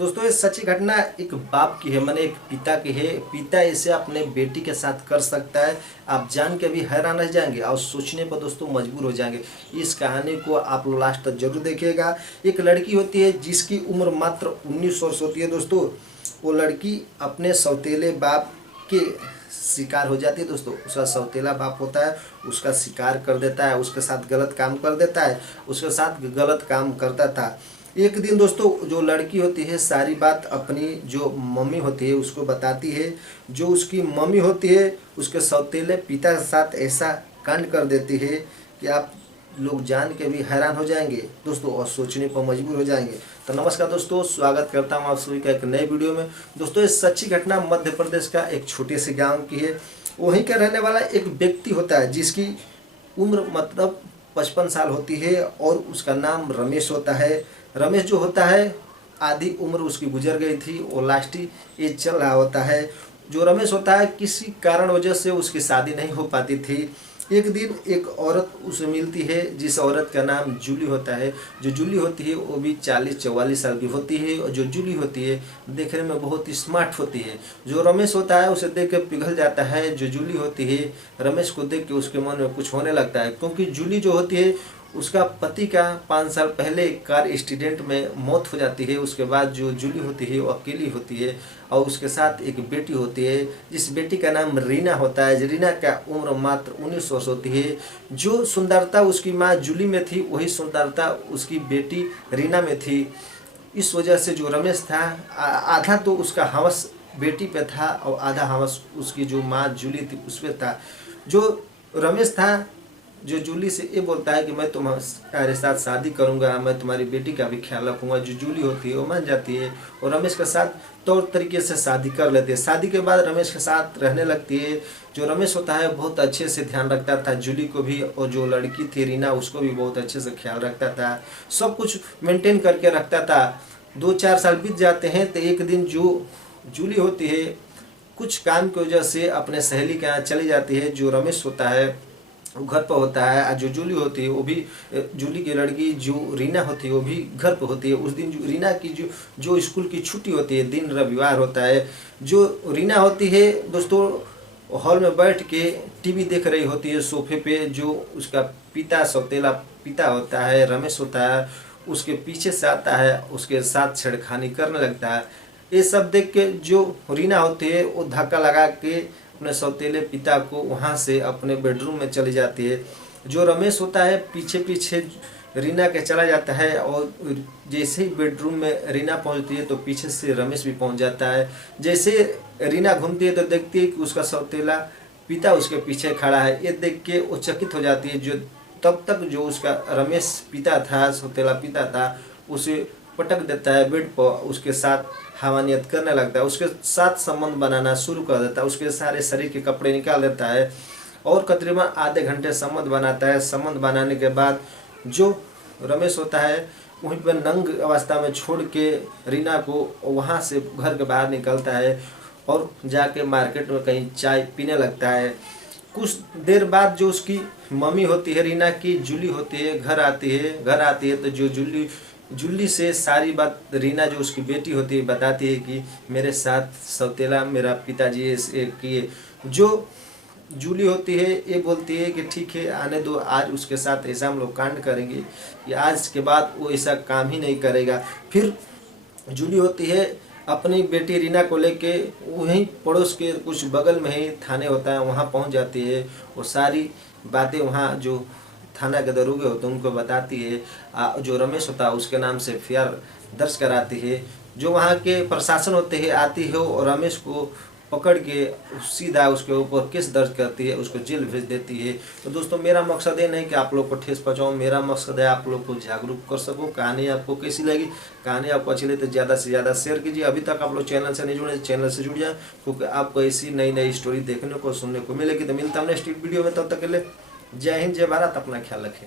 दोस्तों ये सच्ची घटना एक बाप की है, माने एक पिता की है। पिता इसे अपने बेटी के साथ कर सकता है। आप जान के भी हैरान रह जाएंगे और सोचने पर दोस्तों मजबूर हो जाएंगे। इस कहानी को आप लोग लास्ट तक जरूर देखिएगा। एक लड़की होती है जिसकी उम्र मात्र 19 वर्ष होती है। दोस्तों वो लड़की अपने सौतेले बाप के शिकार हो जाती है। दोस्तों उसका सौतेला बाप होता है, उसका शिकार कर देता है, उसके साथ गलत काम कर देता है, उसके साथ गलत काम करता था। एक दिन दोस्तों जो लड़की होती है सारी बात अपनी जो मम्मी होती है उसको बताती है। जो उसकी मम्मी होती है उसके सौतेले पिता के साथ ऐसा कांड कर देती है कि आप लोग जान के भी हैरान हो जाएंगे दोस्तों और सोचने पर मजबूर हो जाएंगे। तो नमस्कार दोस्तों, स्वागत करता हूं आप सभी का एक नए वीडियो में। दोस्तों ये सच्ची घटना मध्य प्रदेश का एक छोटे से गांव की है। वहीं का रहने वाला एक व्यक्ति होता है जिसकी उम्र मतलब 55 साल होती है और उसका नाम रमेश होता है। रमेश जो होता है आधी उम्र उसकी गुजर गई थी और लास्ट एज चल रहा होता है। जो रमेश होता है किसी कारण वजह से उसकी शादी नहीं हो पाती थी। एक दिन एक औरत उसे मिलती है जिस औरत का नाम जूली होता है। जो जूली होती है वो भी 40-44 साल की होती है और जो जूली होती है देखने में बहुत ही स्मार्ट होती है। जो रमेश होता है उसे देख के पिघल जाता है। जो जूली होती है रमेश को देख के उसके मन में कुछ होने लगता है, क्योंकि जूली जो होती है उसका पति का 5 साल पहले कार एक्सीडेंट में मौत हो जाती है। उसके बाद जो जूली होती है वो अकेली होती है और उसके साथ एक बेटी होती है जिस बेटी का नाम रीना होता है। रीना का उम्र मात्र 19 वर्ष होती है। जो सुंदरता उसकी माँ जूली में थी वही सुंदरता उसकी बेटी रीना में थी। इस वजह से जो रमेश था आधा तो उसका हवस बेटी पे था और आधा हवस उसकी जो माँ जूली थी उस पर था। जो रमेश था जो जूली से ये बोलता है कि मैं तुम्हारे साथ शादी करूंगा, मैं तुम्हारी बेटी का भी ख्याल रखूंगा। जो जूली होती है वो मान जाती है और रमेश के साथ तौर तरीके से शादी कर लेते हैं। शादी के बाद रमेश के साथ रहने लगती है। जो रमेश होता है बहुत अच्छे से ध्यान रखता था जूली को भी, और जो लड़की थी रीना उसको भी बहुत अच्छे से ख्याल रखता था, सब कुछ मेंटेन करके रखता था। 2-4 साल बीत जाते हैं तो एक दिन जो जूली होती है कुछ काम की वजह से अपने सहेली के यहाँ चली जाती है। जो रमेश होता है वो घर पर होता है। जो जूली होती है वो भी, जूली की लड़की जो रीना होती है वो भी घर पर होती है। उस दिन रीना की जो स्कूल की छुट्टी होती है, दिन रविवार होता है। जो रीना होती है दोस्तों हॉल में बैठ के टीवी देख रही होती है सोफे पे। जो उसका पिता सौतेला पिता होता है रमेश होता है उसके पीछे से आता है, उसके साथ छेड़खानी करने लगता है। ये सब देख के जो रीना होती है वो धक्का लगा के अपने सौतेले पिता को वहाँ से अपने बेडरूम में चली जाती है। जो रमेश होता है पीछे पीछे रीना के चला जाता है और जैसे ही बेडरूम में रीना पहुँचती है तो पीछे से रमेश भी पहुँच जाता है। जैसे रीना घूमती है तो देखती है कि उसका सौतेला पिता उसके पीछे खड़ा है। ये देख के वो चकित हो जाती है। जो तब तक जो उसका रमेश पिता था, सौतेला पिता था, उसे पटक देता है बेड पर, उसके साथ हवानियत करने लगता है, उसके साथ संबंध बनाना शुरू कर देता है, उसके सारे शरीर के कपड़े निकाल देता है और तकरीबन आधे घंटे संबंध बनाता है। संबंध बनाने के बाद जो रमेश होता है वहीं पर नंग अवस्था में छोड़ के रीना को वहाँ से घर के बाहर निकलता है और जाके मार्केट में कहीं चाय पीने लगता है। कुछ देर बाद जो उसकी मम्मी होती है रीना की जूली होती है घर आती है तो जो जूली से सारी बात रीना जो उसकी बेटी होती है बताती है कि मेरे साथ सौतेला मेरा पिताजी ऐसे किए। जो जूली होती है ये बोलती है कि ठीक है आने दो, आज उसके साथ ऐसा हम लोग कांड करेंगे कि आज के बाद वो ऐसा काम ही नहीं करेगा। फिर जूली होती है अपनी बेटी रीना को लेके वहीं पड़ोस के कुछ बगल में ही थाने होता है वहाँ पहुँच जाती है। वो सारी बातें वहाँ जो थाना के दरोगे होते हैं उनको बताती है। जो रमेश होता है उसके नाम से एफआईआर दर्ज कराती है। जो वहाँ के प्रशासन होते हैं आती है और रमेश को पकड़ के सीधा उसके ऊपर केस दर्ज करती है, उसको जेल भेज देती है। तो दोस्तों मेरा मकसद ये नहीं कि आप लोग को ठेस पहुँचाऊँ, मेरा मकसद है आप लोग को जागरूक कर सकूँ। कहानी आपको कैसी लगी, कहानी आपको अच्छी लगी तो ज़्यादा से ज़्यादा शेयर कीजिए। अभी तक आप लोग चैनल से नहीं जुड़े चैनल से जुड़ जाए, क्योंकि आपको ऐसी नई नई स्टोरी देखने को सुनने को मिलेगी। तो मिलता हूँ नेक्स्ट वीडियो में, तब तक के लिए जय हिंद जय भारत, अपना ख्याल रखें।